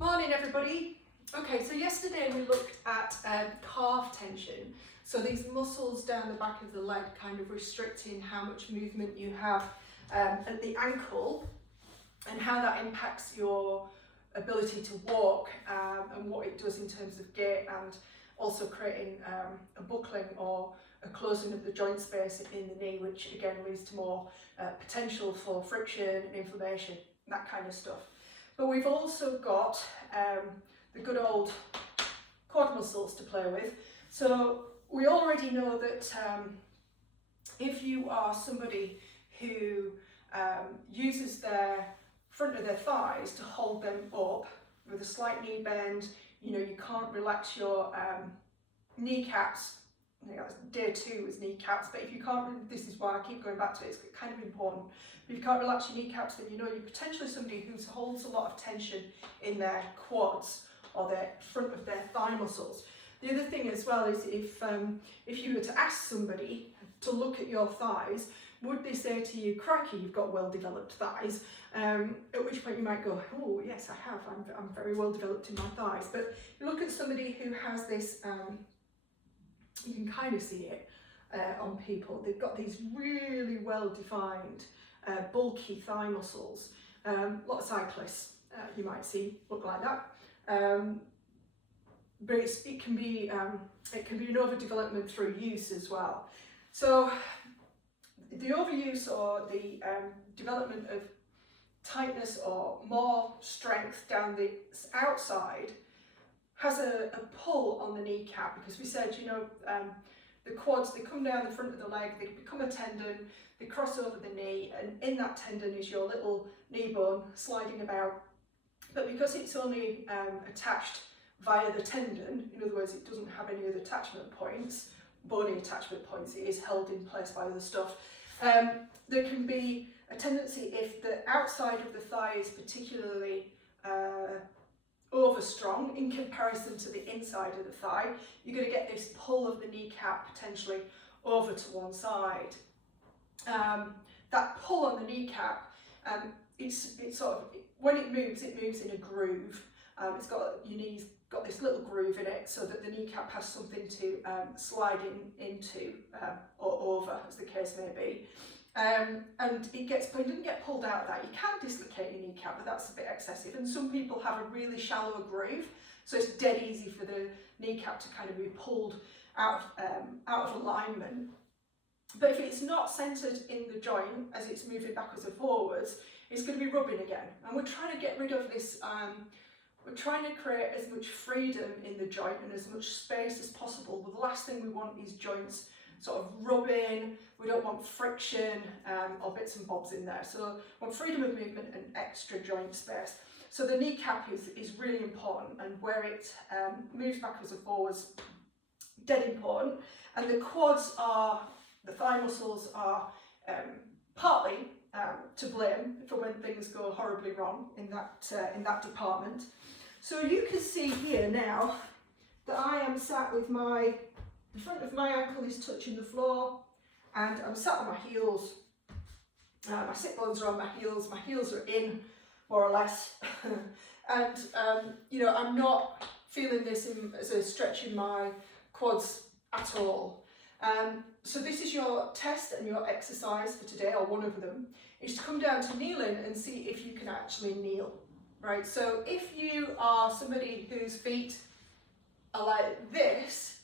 Morning everybody. Okay, so yesterday we looked at calf tension. So these muscles down the back of the leg kind of restricting how much movement you have at the ankle and how that impacts your ability to walk and what it does in terms of gait, and also creating a buckling or a closing of the joint space in the knee, which again leads to more potential for friction and inflammation, that kind of stuff. But we've also got the good old quad muscles to play with. So we already know that if you are somebody who uses their front of their thighs to hold them up with a slight knee bend, you can't relax your kneecaps. Day 2 was kneecaps, but if you can't, this is why I keep going back to it, it's kind of important. But if you can't relax your kneecaps, then you're potentially somebody who holds a lot of tension in their quads or their front of their thigh muscles. The other thing as well is if you were to ask somebody to look at your thighs, would they say to you, "Crikey, you've got well-developed thighs"? At which point you might go, "Oh yes, I have. I'm very well developed in my thighs." But you look at somebody who has this. You can kind of see it on people. They've got these really well-defined, bulky thigh muscles. A lot of cyclists you might see look like that. But it can be an overdevelopment through use as well. So the overuse or the development of tightness or more strength down the outside has a pull on the kneecap, because we said, the quads, they come down the front of the leg, they become a tendon, they cross over the knee, and in that tendon is your little knee bone sliding about. But because it's only attached via the tendon, in other words, it doesn't have any other attachment points, bony attachment points, it is held in place by other stuff. There can be a tendency, if the outside of the thigh is particularly over strong in comparison to the inside of the thigh, you're going to get this pull of the kneecap potentially over to one side. That pull on the kneecap, it's sort of, when it moves in a groove. Your knee's got this little groove in it, so that the kneecap has something to slide into or over, as the case may be. And it doesn't get pulled out of that. You can dislocate your kneecap, but that's a bit excessive. And some people have a really shallow groove, so it's dead easy for the kneecap to kind of be pulled out of alignment. But if it's not centred in the joint as it's moving backwards and forwards, it's going to be rubbing again. And we're trying to get rid of this. We're trying to create as much freedom in the joint and as much space as possible. But the last thing we want is joints sort of rubbing. We don't want friction or bits and bobs in there. So we want freedom of movement and extra joint space. So the kneecap is really important, and where it moves backwards and forwards, dead important. And the quads the thigh muscles are partly to blame for when things go horribly wrong in that department. So you can see here now that I am sat with the front of my ankle is touching the floor, and I'm sat on my heels. My sit bones are on my heels are in, more or less. And I'm not feeling this as a stretch in my quads at all. So this is your test and your exercise for today, or one of them, is to come down to kneeling and see if you can actually kneel, right? So if you are somebody whose feet are like this,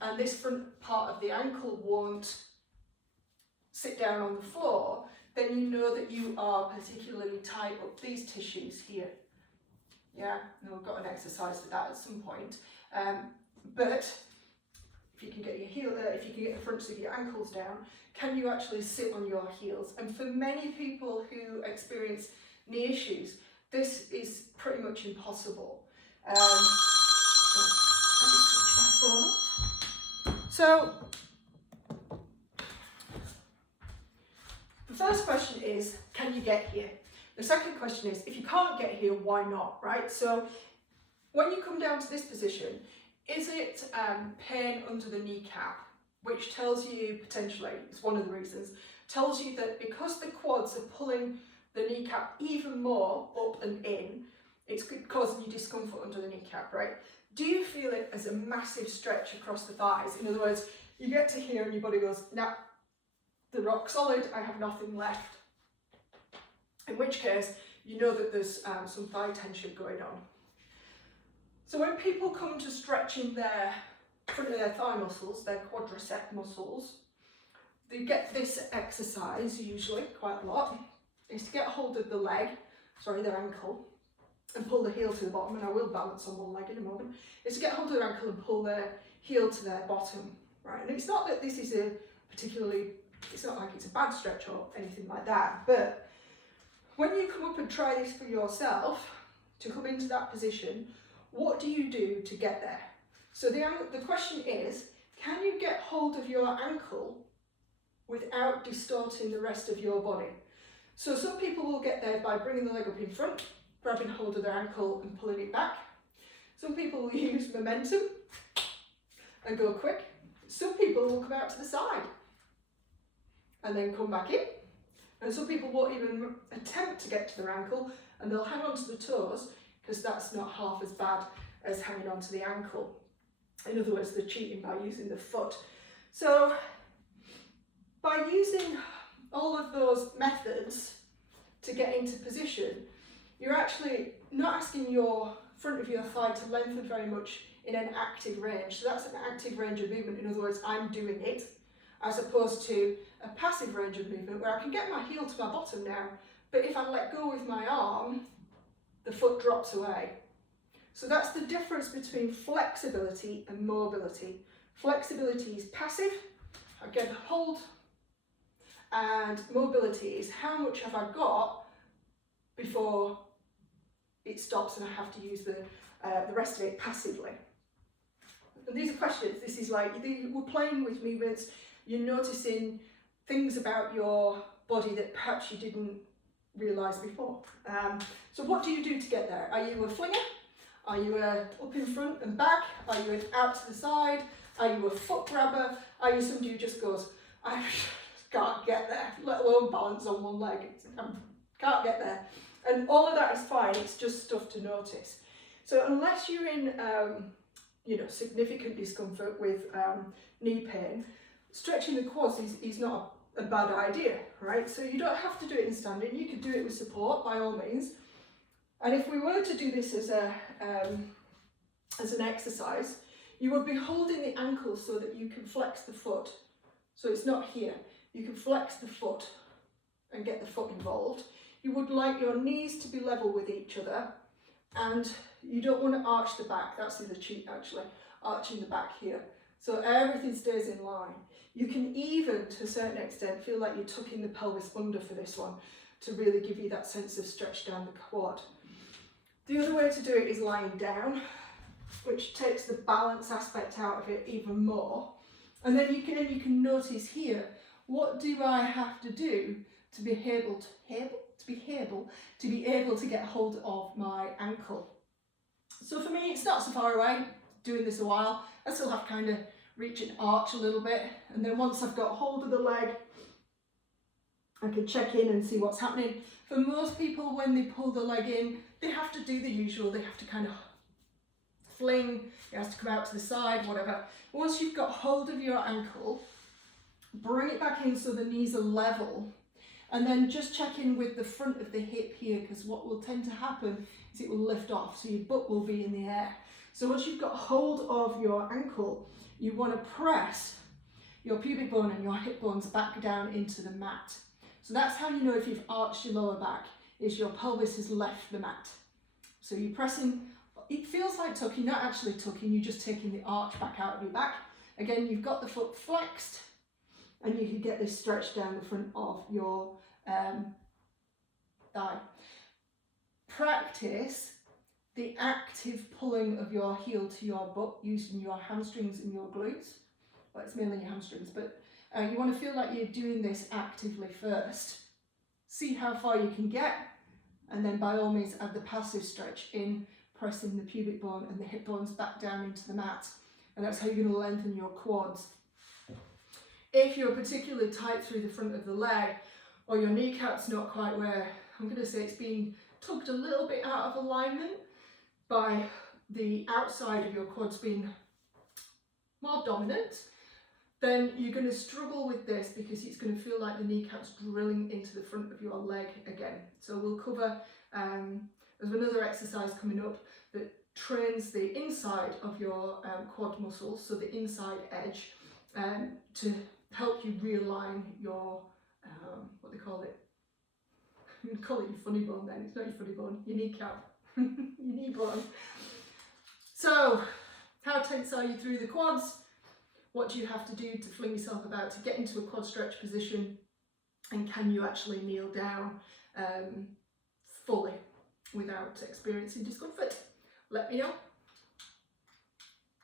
and this front part of the ankle won't sit down on the floor, then you know that you are particularly tight up these tissues here. Yeah, and we've got an exercise for that at some point. But if you can get if you can get the fronts of your ankles down, can you actually sit on your heels? And for many people who experience knee issues, this is pretty much impossible. So the first question is, can you get here? The second question is, if you can't get here, why not, right? So when you come down to this position, is it pain under the kneecap, which tells you potentially, it's one of the reasons, tells you that because the quads are pulling the kneecap even more up and in, it's causing you discomfort under the kneecap, right? Do you feel it as a massive stretch across the thighs? In other words, you get to here and your body goes, nah, they're rock solid, I have nothing left. In which case, you know that there's some thigh tension going on. So when people come to stretching their front of their thigh muscles, their quadricep muscles, they get this exercise usually quite a lot, is to get hold of the leg, their ankle, and pull the heel to the bottom, and I will balance on one leg in a moment, is to get hold of their ankle and pull their heel to their bottom, right? And it's not that this is it's not like it's a bad stretch or anything like that, but when you come up and try this for yourself, to come into that position, what do you do to get there? So the question is, can you get hold of your ankle without distorting the rest of your body? So some people will get there by bringing the leg up in front, grabbing hold of their ankle and pulling it back. Some people will use momentum and go quick. Some people will come out to the side and then come back in. And some people won't even attempt to get to their ankle, and they'll hang on to the toes, because that's not half as bad as hanging on to the ankle. In other words, they're cheating by using the foot. So by using all of those methods to get into position, you're actually not asking your front of your thigh to lengthen very much in an active range. So that's an active range of movement. In other words, I'm doing it, as opposed to a passive range of movement where I can get my heel to my bottom now, but if I let go with my arm, the foot drops away. So that's the difference between flexibility and mobility. Flexibility is passive, I get hold, and mobility is how much have I got before it stops and I have to use the rest of it passively. And these are questions. This is like, we're playing with movements, you're noticing things about your body that perhaps you didn't realise before. So what do you do to get there? Are you a flinger? Are you a up in front and back? Are you an out to the side? Are you a foot grabber? Are you somebody who just goes, I can't get there, let alone balance on one leg? I can't get there. And all of that is fine, it's just stuff to notice. So unless you're in significant discomfort with knee pain, stretching the quads is not a bad idea, right? So you don't have to do it in standing, you could do it with support by all means. And if we were to do this as an exercise, you would be holding the ankle so that you can flex the foot. So it's not here. You can flex the foot and get the foot involved. You would like your knees to be level with each other, and you don't want to arch the back. That's the cheat actually, arching the back here. So everything stays in line. You can even, to a certain extent, feel like you're tucking the pelvis under for this one to really give you that sense of stretch down the quad. The other way to do it is lying down, which takes the balance aspect out of it even more. And then you can notice here, what do I have to do to be able to get hold of my ankle? So for me, it's not so far away, doing this a while. I still have to kind of reach and arch a little bit. And then once I've got hold of the leg, I can check in and see what's happening. For most people, when they pull the leg in, they have to do the usual. They have to kind of fling, it has to come out to the side, whatever. Once you've got hold of your ankle, bring it back in so the knees are level. And then just check in with the front of the hip here, because what will tend to happen is it will lift off, so your butt will be in the air. So once you've got hold of your ankle, you want to press your pubic bone and your hip bones back down into the mat. So that's how you know if you've arched your lower back, is your pelvis has left the mat. So you're pressing, it feels like tucking, not actually tucking, you're just taking the arch back out of your back. Again, you've got the foot flexed, and you can get this stretch down the front of your thigh. Practice the active pulling of your heel to your butt using your hamstrings and your glutes. Well, it's mainly your hamstrings, but you want to feel like you're doing this actively first. See how far you can get, and then by all means add the passive stretch in, pressing the pubic bone and the hip bones back down into the mat. And that's how you're going to lengthen your quads. If you're particularly tight through the front of the leg, or your kneecap's not quite where, I'm going to say it's being tugged a little bit out of alignment by the outside of your quads being more dominant, then you're going to struggle with this because it's going to feel like the kneecap's drilling into the front of your leg again. So we'll cover, there's another exercise coming up that trains the inside of your quad muscles, so the inside edge, to help you realign your, what they call it, I'm going to call it your funny bone then, it's not your funny bone, your kneecap, your knee bone. So, how tense are you through the quads? What do you have to do to fling yourself about to get into a quad stretch position? And can you actually kneel down fully without experiencing discomfort? Let me know.